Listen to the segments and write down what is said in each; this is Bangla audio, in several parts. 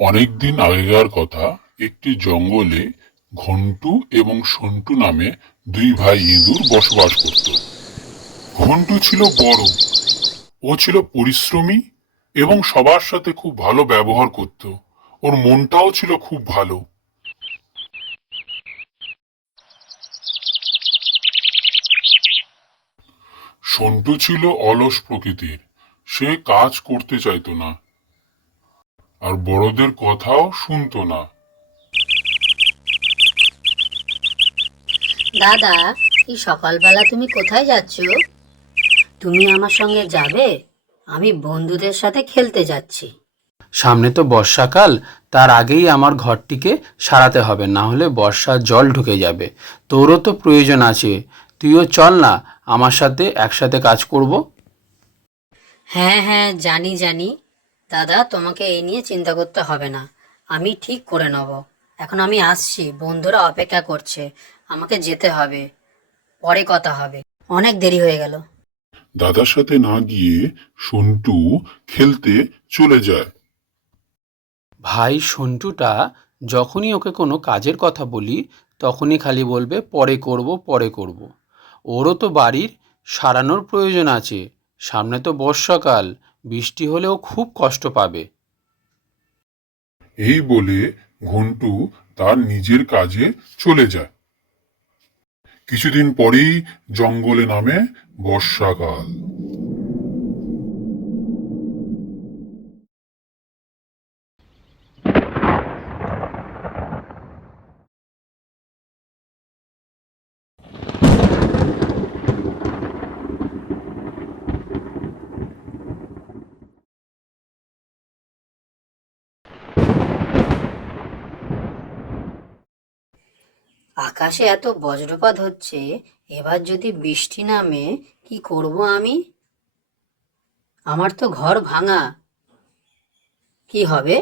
অনেকদিন আগেকার কথা। একটি জঙ্গলে ঘন্টু এবং সন্টু নামে দুই ভাই ইঁদুর বসবাস করত। ঘন্টু ছিল বড়, ও ছিল পরিশ্রমী এবং সবার সাথে খুব ভালো ব্যবহার করত। ওর মনটাও ছিল খুব ভালো। সন্টু ছিল অলস প্রকৃতির। সে কাজ করতে চাইতো না, আর বড়দের কথাও শুনতো না। দাদা, এই সকালবেলা তুমি কোথায় যাচ্ছ? তুমি আমার সঙ্গে যাবে? আমি বন্ধুদের সাথে খেলতে যাচ্ছি। সামনে তো বর্ষাকাল, তার আগেই আমার ঘরটিকে সারাতে হবে, না হলে বর্ষার জল ঢুকে যাবে। তোরও তো প্রয়োজন আছে, তুইও চল না আমার সাথে, একসাথে কাজ করব। হ্যাঁ হ্যাঁ, জানি জানি। দাদা, তোমাকে এই নিয়ে চিন্তা করতে হবে না, আমি ঠিক করে নেব। এখন আমি আসছি, বন্ধুরা অপেক্ষা করছে, আমাকে যেতে হবে। পরে কথা হবে, অনেক দেরি হয়ে গেল। দাদার সাথে না গিয়ে সন্টু খেলতে চলে যায়। ভাই সন্টুটা যখনই ওকে কোনো কাজের কথা বলি, তখনই খালি বলবে পরে করব পরে করব। ওরও তো বাড়ির সারানোর প্রয়োজন আছে, সামনে তো বর্ষাকাল, বৃষ্টি হলেও খুব কষ্ট পাবে। এই বলে ঘন্টু তার নিজের কাজে চলে যায়। কিছুদিন পরেই জঙ্গলে নামে বর্ষাকাল। আকাশে এত বজ্রপাত হচ্ছে, এবার যদি বৃষ্টি নামে, কি করব আমি? আমার তো ঘর ভাঙা, কি হবে?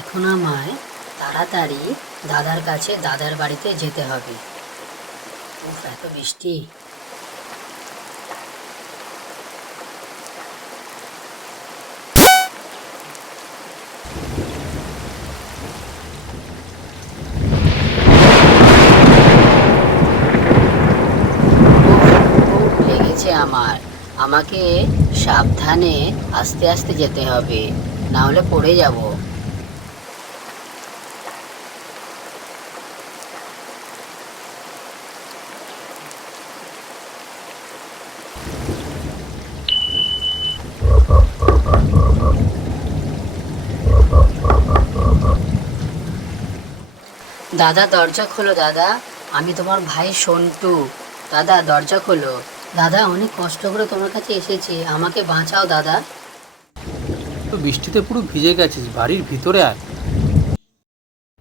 এখন আমায় তাড়াতাড়ি দাদার কাছে, দাদার বাড়িতে যেতে হবে। উফ, এত বৃষ্টি! খুব লেগেছে আমার। আমাকে সাবধানে আস্তে আস্তে যেতে হবে, না হলে পড়ে যাব। দাদা, দরজা খোলো দাদা, আমি তোমার ভাই সন্টু। দাদা, দরজা খোলো। দাদা, অনেক কষ্ট করে তোমার কাছে এসেছি, আমাকে বাঁচাও দাদা। তো বৃষ্টিতে পুরো ভিজে গেছিস, বাড়ির ভিতরে আয়।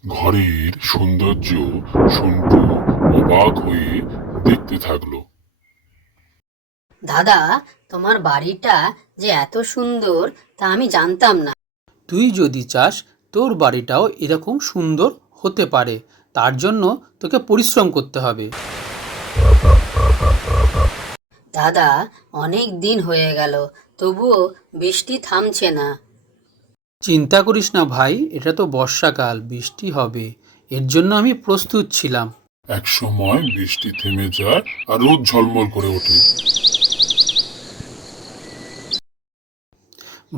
ঘরের সৌন্দর্য সন্টু অবাক হয়ে দেখতে থাকলো। দাদা, তোমার বাড়িটা যে এত সুন্দর তা আমি জানতাম না। তুই যদি চাস তোর বাড়িটাও এরকম সুন্দর হতে পারে, তার জন্য তোকে পরিশ্রম করতে হবে। দাদা, অনেক দিন হয়ে গেল, তবুও বৃষ্টি থামছে না। চিন্তা করিস না ভাই, এটা তো বর্ষাকাল, বৃষ্টি হবে, এর জন্য আমি প্রস্তুত ছিলাম। এক সময় বৃষ্টি থেমে যায় আর রোদ ঝলমল করে ওঠে।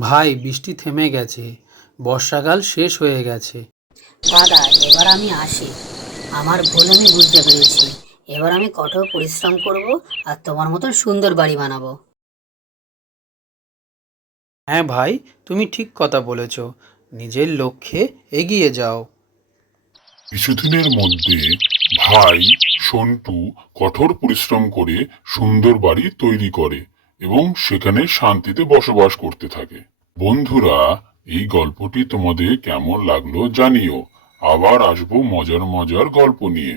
ভাই বৃষ্টি থেমে গেছে, বর্ষাকাল শেষ হয়ে গেছে। দাদা, এবার আমি আসি, আমার ভুল আমি বুঝতে পেরেছি। এবার আমি কঠোর পরিশ্রম করব, আর তোমার মতন সুন্দর বাড়ি বানাবো। হ্যাঁ ভাই, তুমি ঠিক কথা বলেছ, নিজের লক্ষ্যে এগিয়ে যাও। কিছুদিনের মধ্যে ভাই সন্টু কঠোর পরিশ্রম করে সুন্দর বাড়ি তৈরি করে এবং সেখানে শান্তিতে বসবাস করতে থাকে। বন্ধুরা, এই গল্পটি তোমাদের কেমন লাগলো জানিও। আবার আসবো মজার মজার গল্প নিয়ে।